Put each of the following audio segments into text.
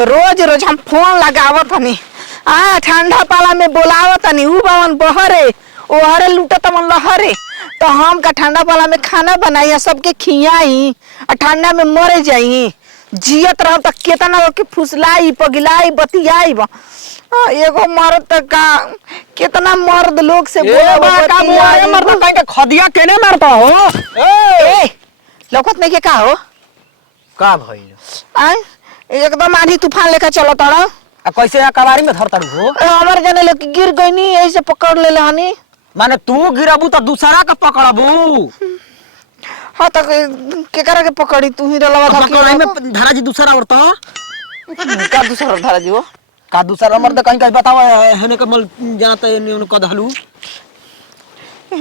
रोज रोज हम फोन लगावत हनी ठंडा पाला में बोलावत हनी ऊ बावन बहरे ओहरे लूटत मन लहरे तो हम का ठंडा पाला में खाना बनाई सबके खियाई और ठंडा में मरे जाई जियत रह तो केतना लोग के फुसलाई पगिलाई बतियाई एगो मर्द तक का कितना मर्द लोग से बोलबा का मोरे मर्द कहीं के खदिया केने मारता हो ए लौकत नहीं के का हो का भइल आ एकदम आंधी तूफान लेकर चलत रहा आ कैसे यहाँ कबारी में धरता हो हमर जने लोग गिर गईनी ऐसे पकड़ ले हनी माने तू गिरबू तो दूसरा का पकड़बू हां तक केकरा के पकड़ी तू ही रलवा पकड़े में धारा जी दूसरा और तो का दूसरा धारा जी हो का दूसरा मर्द कहीं का बताओ हने के मल जानता है ने उनको दहलू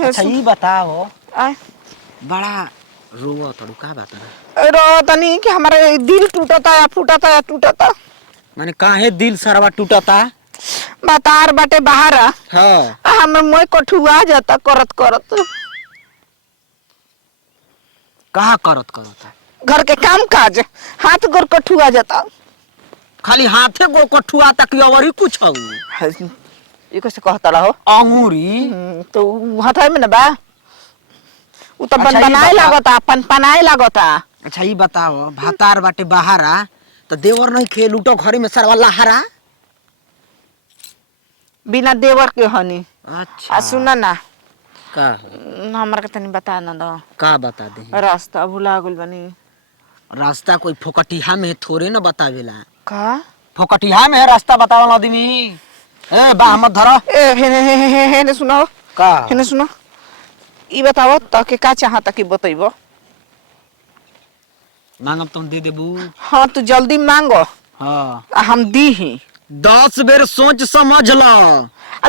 अच्छा ई बताओ आ बड़ा रोवा तड़ू का बात है रो तनी कि हमारा दिल टूटता या फूटता या टूटता माने काहे दिल सरवा टूटता बतार बाटे बाहर हां हमर मोय कठुआ जाता करत करत कहा करत घर के काम काज हाथ गोर कठुआ जाता खाली हाथे गो कठुआ तक और ही कुछ हो ये कैसे कहता रहो अंगूरी तो हाथ में ना बा उ तो अच्छा, बनाए लागता अपन पनाए लागता अच्छा ई बताओ भातार बाटे बाहरा तो देवर नहीं खेल उठो घरे में सरवा लहरा बिना देवर के हनी अच्छा आ सुना ना का हमरा के तनी बता ना दो का बता दे रास्ता भुला गेल बनी रास्ता कोई फोकटिया में थोड़े ना बतावेला का फोकटिया में रास्ता बतावल आदमी ए बा हम धर ए हे सुनो का हेने सुनो ई बताओ त के का चाहता कि बतइबो मांगब तुम दे देबू हां तू जल्दी मांगो हां हम दी ही 10 बेर सोच समझ ल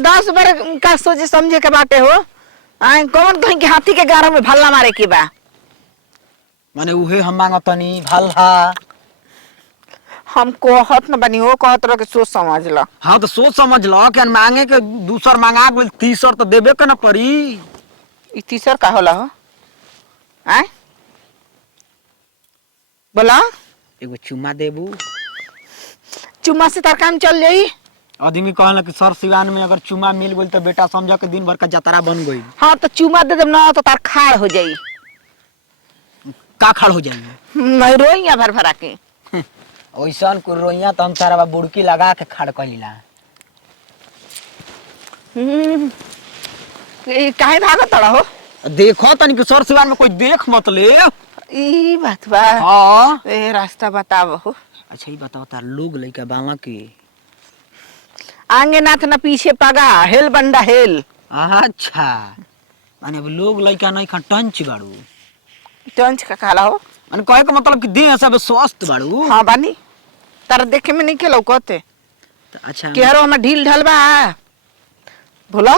10 बार का सोचे समझे के बाटे हो आ कौन कहीं के हाथी के गारों में भल्ला मारे के बा माने उहे हम मांगतनी भल्ला हम कहत न बनी हो कहत रह के सोच समझ ल हां तो सोच समझ ल कि मांगे के दूसर मांगा गेल तीसर तो देबे के ना पड़ी ई तीसर का होला हो आ बोला एगो चुम्मा देबू चुम्मा से तार काम चल जाई आदमी कहला कि सर सिवान में अगर चुम्मा मिल गइल तो बेटा समझ के दिन भर का जतरा बन गई हां तो चुम्मा दे देब ना तो तार खाड़ हो जाई का खड़ हो जाई नहीं रोइया भर भरा के ओइसन को रोइया तो हम सारा बुड़की लगा के खड़ कइला ए काहे भागत रहो देखो तनी कि सर सिवान में कोई देख मत ले ई बात बा हां ए रास्ता बताओ हो अच्छा ई बताओ तार लोग लइका बावा के आगे नाथ न पीछे पगा हेल बंडा हेल अच्छा माने अब लोग लइका नहीं खा टंच बाड़ू टंच का काला हो माने कहे के मतलब कि देह सब स्वस्थ बाड़ू हां बानी तार देखे में नहीं के लौकते अच्छा केहरो हम ढील ढलबा बोला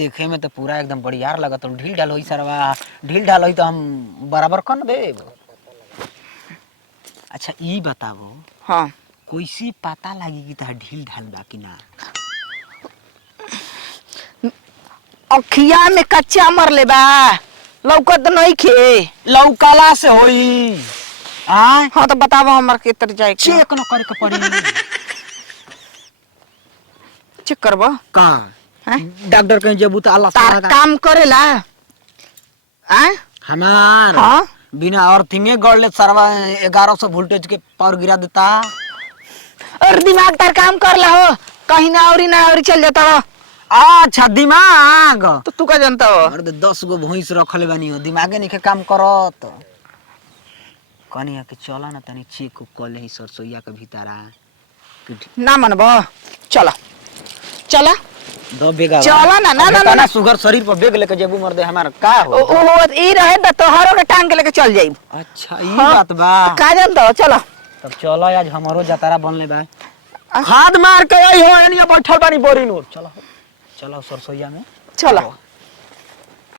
देखे में तो पूरा एकदम बढ़िया लगत ढील ढाल होई सरवा ढील ढाल होई तो हम बराबर कर देब अच्छा ई बताओ हां कैसी पता लगी कि ता ढील ढाल बा कि ना अखिया में कच्चा मर ले बा लौकत नहीं खे लौकाला से होई हां हां तो बताओ हमर के तर जाए के चेक न करे के पड़ी चेक करबो का हैं डॉक्टर कहीं जबू तो अल्लाह तार काम करेला हैं हमार हां बिना अर्थिंग गड़ले सरवा 1100 वोल्टेज के पावर गिरा देता और दिमाग तार काम करला हो कहीं ना और चल जाता हो अच्छा दिमाग तो तू का जानता हो अरे 10 गो भैंस रखले बानी हो दिमागे नहीं के काम करत कनिया के चला ना तनी चेक कॉल ही सरसोईया के भीतरा ना मनबो चला चला दो बेगा चला ना ना ना ना सुगर शरीर पर बेग लेके जेबू मर दे हमार का हो ओ ई रहे त तोहरो के टांग के लेके चल जाई अच्छा ई बात बा का जानता हो चलो तब चलो आज हमारो जतारा बनले बा खाद मार के आई हो एनिया बैठल बानी बोरी नोर चलो चलो सरसोईया में चलो